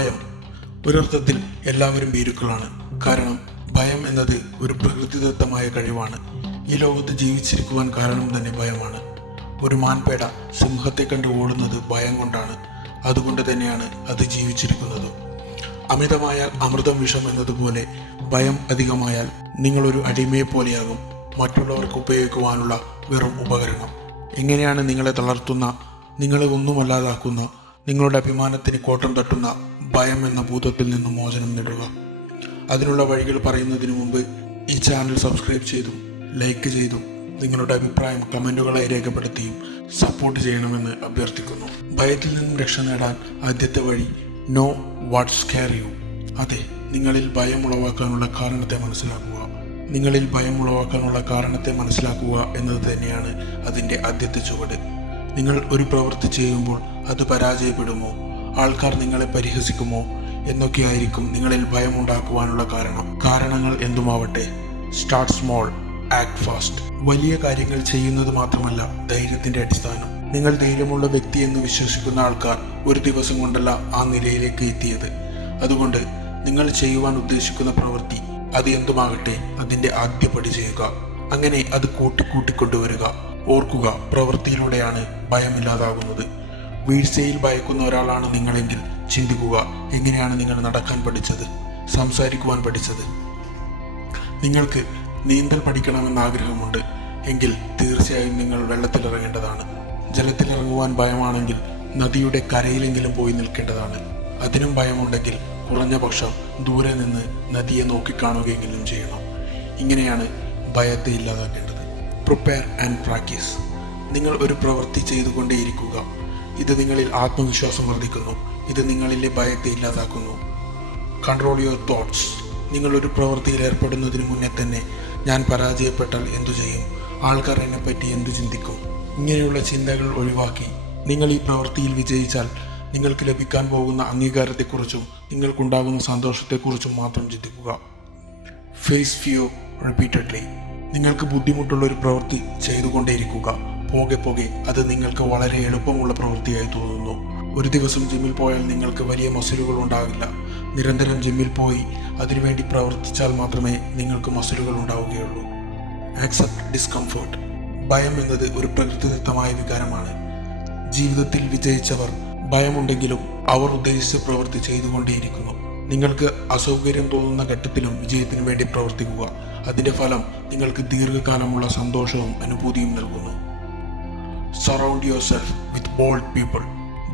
ഭയം ഒരർത്ഥത്തിൽ എല്ലാവരും ഭീരുക്കളാണ്. കാരണം ഭയം എന്നത് ഒരു പ്രകൃതിദത്തമായ കഴിവാണ്. ഈ ലോകത്ത് ജീവിച്ചിരിക്കുവാൻ കാരണം തന്നെ ഭയമാണ്. ഒരു മാൻപേട സിംഹത്തെ കണ്ട് ഓടുന്നത് ഭയം കൊണ്ടാണ്. അതുകൊണ്ട് തന്നെയാണ് അത് ജീവിച്ചിരിക്കുന്നത്. അമിതമായാൽ അമൃതം വിഷം എന്നതുപോലെ ഭയം അധികമായാൽ നിങ്ങളൊരു അടിമയെ പോലെയാകും, മറ്റുള്ളവർക്ക് ഉപയോഗിക്കുവാനുള്ള വെറും ഉപകരണം. എങ്ങനെയാണ് നിങ്ങളെ തളർത്തുന്ന, നിങ്ങളെ ഒന്നുമല്ലാതാക്കുന്ന, നിങ്ങളുടെ അഭിമാനത്തിന് കോട്ടം തട്ടുന്ന ഭയം എന്ന ഭൂതത്തിൽ നിന്നും മോചനം നേടുക? അതിനുള്ള വഴികൾ പറയുന്നതിന് മുമ്പ് ഈ ചാനൽ സബ്സ്ക്രൈബ് ചെയ്തും ലൈക്ക് ചെയ്തും നിങ്ങളുടെ അഭിപ്രായം കമൻറ്റുകളായി രേഖപ്പെടുത്തിയും സപ്പോർട്ട് ചെയ്യണമെന്ന് അഭ്യർത്ഥിക്കുന്നു. ഭയത്തിൽ നിന്നും രക്ഷ നേടാൻ ആദ്യത്തെ വഴി നോ വാട്ട് സ്കെയർ യു. അതെ, നിങ്ങളിൽ ഭയം ഉളവാക്കാനുള്ള കാരണത്തെ മനസ്സിലാക്കുക. നിങ്ങളിൽ ഭയം ഉളവാക്കാനുള്ള കാരണത്തെ മനസ്സിലാക്കുക എന്നത് തന്നെയാണ് അതിൻ്റെ ആദ്യത്തെ ചുവട്. നിങ്ങൾ ഒരു പ്രവൃത്തി ചെയ്യുമ്പോൾ അത് പരാജയപ്പെടുമോ, ആൾക്കാർ നിങ്ങളെ പരിഹസിക്കുമോ എന്നൊക്കെയായിരിക്കും നിങ്ങളിൽ ഭയം ഉണ്ടാക്കുവാനുള്ള കാരണങ്ങൾ എന്തുമാവട്ടെ. Start small, act fast. വലിയ കാര്യങ്ങൾ ചെയ്യുന്നത് മാത്രമല്ല ധൈര്യത്തിന്റെ അടിസ്ഥാനം. നിങ്ങൾ ധൈര്യമുള്ള വ്യക്തി എന്ന് വിശ്വസിക്കുന്ന ആൾക്കാർ ഒരു ദിവസം കൊണ്ടല്ല ആ നിലയിലേക്ക് എത്തിയത്. അതുകൊണ്ട് നിങ്ങൾ ചെയ്യുവാൻ ഉദ്ദേശിക്കുന്ന പ്രവൃത്തി അത് എന്തുമാകട്ടെ അതിന്റെ ആദ്യപടി ചെയ്യുക. അങ്ങനെ അത് കൂട്ടിക്കൊണ്ടുവരിക. ഓർക്കുക, പ്രവൃത്തിയിലൂടെയാണ് ഭയമില്ലാതാകുന്നത്. വീഴ്ചയിൽ ഭയക്കുന്ന ഒരാളാണ് നിങ്ങളെങ്കിൽ ചിന്തിക്കുക, എങ്ങനെയാണ് നിങ്ങൾ നടക്കാൻ പഠിച്ചത്, സംസാരിക്കുവാൻ പഠിച്ചത്? നിങ്ങൾക്ക് നീന്തൽ പഠിക്കണമെന്ന് ആഗ്രഹമുണ്ട് എങ്കിൽ തീർച്ചയായും നിങ്ങൾ വെള്ളത്തിലിറങ്ങേണ്ടതാണ്. ജലത്തിലിറങ്ങുവാൻ ഭയമാണെങ്കിൽ നദിയുടെ കരയിലെങ്കിലും പോയി നിൽക്കേണ്ടതാണ്. അതിനും ഭയമുണ്ടെങ്കിൽ കുറഞ്ഞ പക്ഷം ദൂരെ നിന്ന് നദിയെ നോക്കിക്കാണുകയെങ്കിലും ചെയ്യണം. ഇങ്ങനെയാണ് ഭയത്തെ ഇല്ലാതാക്കേണ്ടത്. Prepare and practice. നിങ്ങൾ ഒരു പ്രവൃത്തി ചെയ്തുകൊണ്ടേയിരിക്കുക. ഇത് നിങ്ങളിൽ ആത്മവിശ്വാസം വർദ്ധിക്കുന്നു. ഇത് നിങ്ങളിലെ ഭയത്തെ ഇല്ലാതാക്കുന്നു. Control your thoughts. നിങ്ങൾ ഒരു പ്രവൃത്തിയിൽ ഏർപ്പെടുന്നതിന് മുന്നേ തന്നെ ഞാൻ പരാജയപ്പെട്ടാൽ എന്തു ചെയ്യും, ആൾക്കാർ എന്നെപ്പറ്റി എന്തു ചിന്തിക്കും, ഇങ്ങനെയുള്ള ചിന്തകൾ ഒഴിവാക്കി നിങ്ങൾ ഈ പ്രവൃത്തിയിൽ വിജയിച്ചാൽ നിങ്ങൾക്ക് ലഭിക്കാൻ പോകുന്ന അംഗീകാരത്തെക്കുറിച്ചും നിങ്ങൾക്കുണ്ടാകുന്ന സന്തോഷത്തെക്കുറിച്ചും മാത്രം ചിന്തിക്കുക. Face fear repeatedly. നിങ്ങൾക്ക് ബുദ്ധിമുട്ടുള്ള ഒരു പ്രവൃത്തി ചെയ്തുകൊണ്ടേയിരിക്കുക. പോകെ അത് നിങ്ങൾക്ക് വളരെ എളുപ്പമുള്ള പ്രവൃത്തിയായി തോന്നുന്നു. ഒരു ദിവസം ജിമ്മിൽ പോയാൽ നിങ്ങൾക്ക് വലിയ മസിലുകൾ ഉണ്ടാകില്ല. നിരന്തരം ജിമ്മിൽ പോയി അതിനുവേണ്ടി പ്രവർത്തിച്ചാൽ മാത്രമേ നിങ്ങൾക്ക് മസിലുകൾ ഉണ്ടാവുകയുള്ളൂ. Accept discomfort. ഭയം എന്നത് ഒരു പ്രകൃതിദത്തമായ വികാരമാണ്. ജീവിതത്തിൽ വിജയിച്ചവർ ഭയമുണ്ടെങ്കിലും അവർ ഉദ്ദേശിച്ച പ്രവൃത്തി ചെയ്തുകൊണ്ടേയിരിക്കുന്നു. നിങ്ങൾക്ക് അസൗകര്യം തോന്നുന്ന ഘട്ടത്തിലും വിജയത്തിനു വേണ്ടി പ്രവർത്തിക്കുക. അതിൻ്റെ ഫലം നിങ്ങൾക്ക് ദീർഘകാലമുള്ള സന്തോഷവും അനുഭൂതിയും നൽകുന്നു. Surround your self with bold people.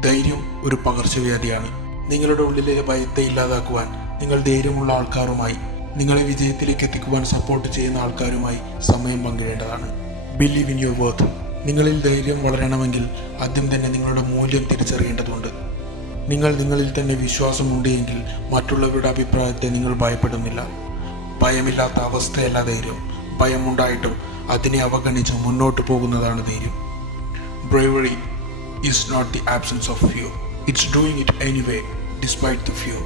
ധൈര്യം ഒരു പകർച്ചവ്യാധിയാണ്. നിങ്ങളുടെ ഉള്ളിലെ ഭയത്തെ ഇല്ലാതാക്കുവാൻ നിങ്ങൾ ധൈര്യമുള്ള ആൾക്കാരുമായി, നിങ്ങളെ വിജയത്തിലേക്ക് എത്തിക്കുവാൻ സപ്പോർട്ട് ചെയ്യുന്ന ആൾക്കാരുമായി സമയം പങ്കിടേണ്ടതാണ്. Believe in your worth. നിങ്ങളിൽ ധൈര്യം വളരണമെങ്കിൽ ആദ്യം തന്നെ നിങ്ങളുടെ മൂല്യം തിരിച്ചറിയേണ്ടതുണ്ട്. നിങ്ങളിൽ തന്നെ വിശ്വാസമുണ്ട് എങ്കിൽ മറ്റുള്ളവരുടെ അഭിപ്രായത്തെ നിങ്ങൾ ഭയപ്പെടുന്നില്ല. ഭയമില്ലാത്ത അവസ്ഥയല്ല ധൈര്യം. ഭയമുണ്ടായിട്ടും അതിനെ അവഗണിച്ച് മുന്നോട്ട് പോകുന്നതാണ് ധൈര്യം. Bravery is not the absence of fear. It's doing it anyway, despite the fear.